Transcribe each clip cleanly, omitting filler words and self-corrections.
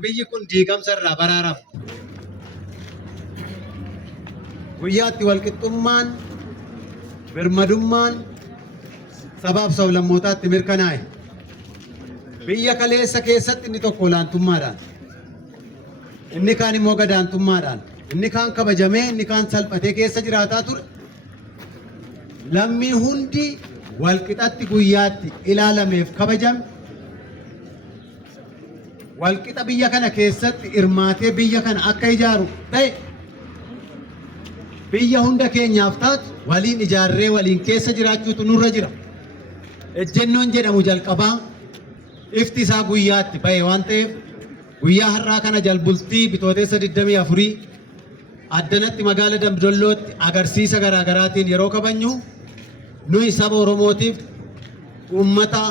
Biyyi kun diigamsa irraa baraaramu. Guyyaatti walqixxummaan, birmadummaan sabaaf sablammootaatti mirkanaa'e. Biyya kaleessa keessatti inni tokko olaantummaadhaan, inni kaan immoo gadaantummaadhaan, inni kaan kabajamee, inni kaan salphatee keessa jiraataa ture. Lammii hundi walqixatti guyyaatti ilaalameef kabajame. Walqixa biyya kana keessatti hirmaatee biyya kana akka ijaaru ta'e biyya hunda keenyaaf taatu waliin ijaarree waliin keessa jiraachuutu nurra jira. Ejjennoon jedhamu jalqabaa ifti isaa guyyaatti ba'e waan ta'eef guyyaa har'aa kana jalbultii Bitootessa 24 addanatti magaala Dambidollootti agarsiisa garaagaraatiin yeroo kabajnu nuyi saba Oromootiif uummata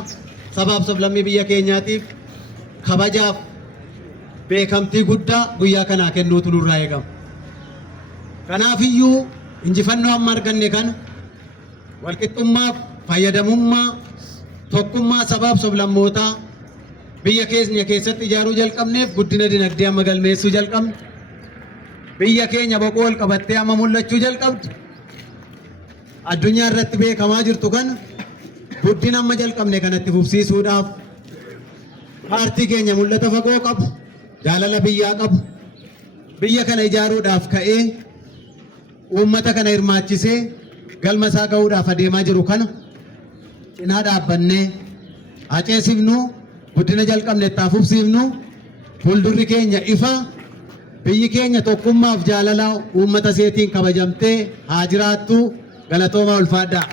sabaaf sablammii biyya keenyaatiif kabajaaf beekamtii guddaa guyyaa kanaa kennuutu nurraa eegama. Kanaafiyyuu injifannoo amma arganne kana walqixxummaaf fayyadamummaa tokkummaa sabaaf sablammootaa biyya keenya keessatti ijaaruu jalqabneef guddina dinagdee amma galmeessuu jalqabne biyya keenya boqoo ol qabattee amma mul'achuu jalqabde addunyaa irratti beekamaa jirtu kana guddina amma jalqabne kanatti fufsiisuudhaaf paartii keenya mul'ata fagoo qabu, jaalala biyyaa qabu, biyya kana ijaaruudhaaf ka'ee uummata kana hirmaachisee galma isaa ga'uudhaaf adeemaa jiru kana cinaa dhaabbannee haceesifnu guddina jalqabne itti fufsiifnu fuuldurri keenya ifa biyyi keenya tokkummaaf jaalala uummata seetiin kabajamtee haa jiraattu. Galatoomaa ulfaadhaa.